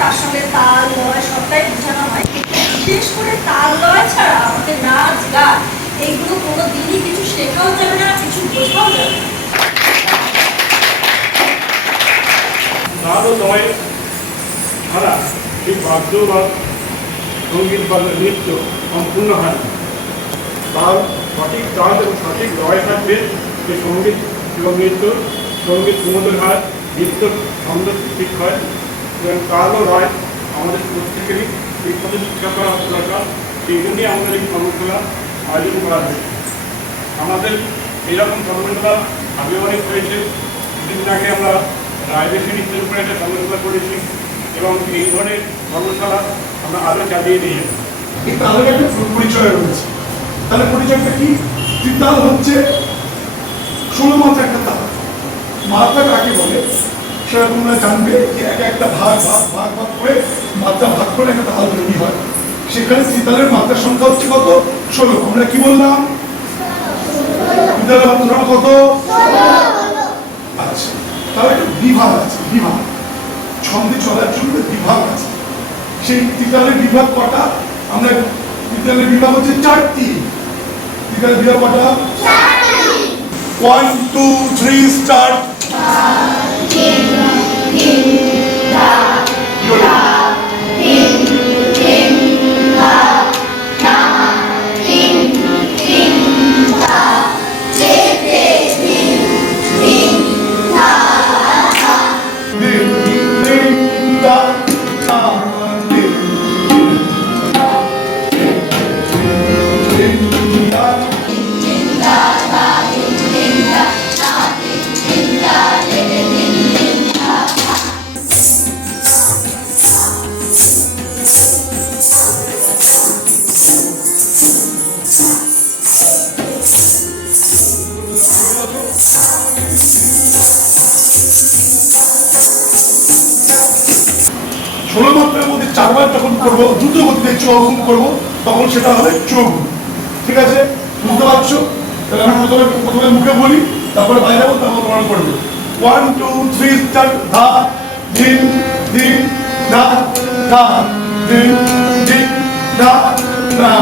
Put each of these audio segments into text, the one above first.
তার সঙ্গে তাল লয় সবটাই বোঝানো হয়। বিশেষ করে তাল লয় ছাড়া আমাদের নাচ গান এইগুলো কোনো দিনই কিছু শেখাও যাবে না, কিছু বোঝাও যাবে না। তাল ও লয় ছাড়া সেই বাদ্য বা সঙ্গীত বা নৃত্য সম্পূর্ণ হয় না। তাল সঠিক তাল এবং সঠিক লয় থাকবে যে সঙ্গীত এবং নৃত্য, সঙ্গীত সুমধুর হয়, নৃত্য ছন্দ ঠিক হয় এবং তাল ও লয় আমাদের প্রত্যেকেরই ঠিকমতো শিক্ষা করা দরকার। সেই জন্যই আমাদের এই কর্মশালা আয়োজন করা হয়েছে। আমাদের এইরকম কর্মশালা আগে অনেক হয়েছে। কিছুদিন আগে আমরা রায়বেশী নৃত্যের উপরে একটা কর্মশালা করেছি এবং এই ধরনের কর্মশালা আমরা আরও চালিয়ে নিয়ে যাই। এই তালের একটা পরিচয় রয়েছে। তাহলে পরিচয়টা কি? তাল হচ্ছে 16 মাত্রা একটা তাল। মাত্রা কাকে বলে সেটা তোমরা জানবে যে একটা ভাগ করে মাত্রা ভাগ করে একটা তাল তৈরি হয়। সেখানে ত্রিতালের মাত্রার সংখ্যা হচ্ছে কত? 16। আমরা কি বললাম? ত্রিতালের মাত্রা কত? আচ্ছা, তাহলে একটা বিভাগ আছে। বিভাগ ছন্দে চলার জন্য বিভাগ আছে। সেই ত্রিতালের বিভাগ কটা? আমরা ত্রিতালের বিভাগ হচ্ছে 4টি। ত্রিতালের বিভাগ কটা? 1 2 3 স্টার্ট। ষোলো মাত্রার মধ্যে 4 বার যখন করবো, দ্রুত গতিতে চৌগুণ করবো, তখন সেটা হবে চৌগুণ। ঠিক আছে, বুঝতে পারছো? তাহলে আমি প্রথমে মুখে বলি, তারপরে বাইরে যাবো, তারপর প্রমাণ করবে। 1 2 3 স্টার্ট। ধা ধিন ধিন ধা ধা ধিন ধিন ধা ধা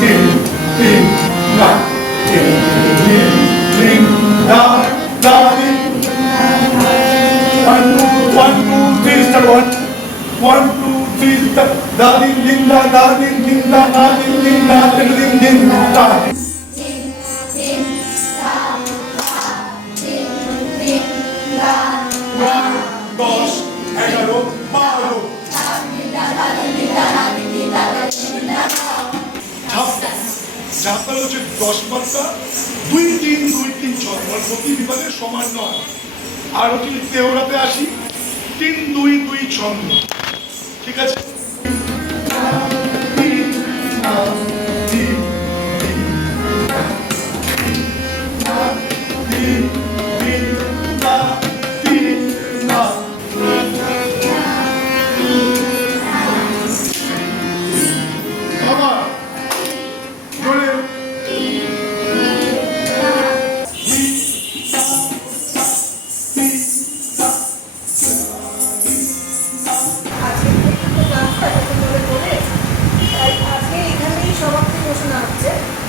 ধিন ধিন ধা ধিন ধিন ধিন ধা ধা ধিন। 1 2 3 start. 1 2 3 start. Da din din da din din da din din da din din da. 10 11 12 ঝাপটা হচ্ছে 10 মাত্রা, 2 3 2 3 6 প্রতি বিভাগে সমান নয়। আর হচ্ছে তেওড়াতে আসি 3 2 2 ছন্দ। ঠিক আছে,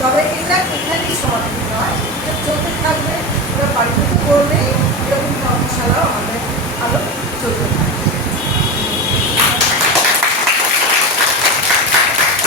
তবে এটা এখানেই সমাপ্তি নয়, চলতে থাকবে। ওরা বাড়িতে করলে এরকম কর্মশালাও আমাদের আরও চলতে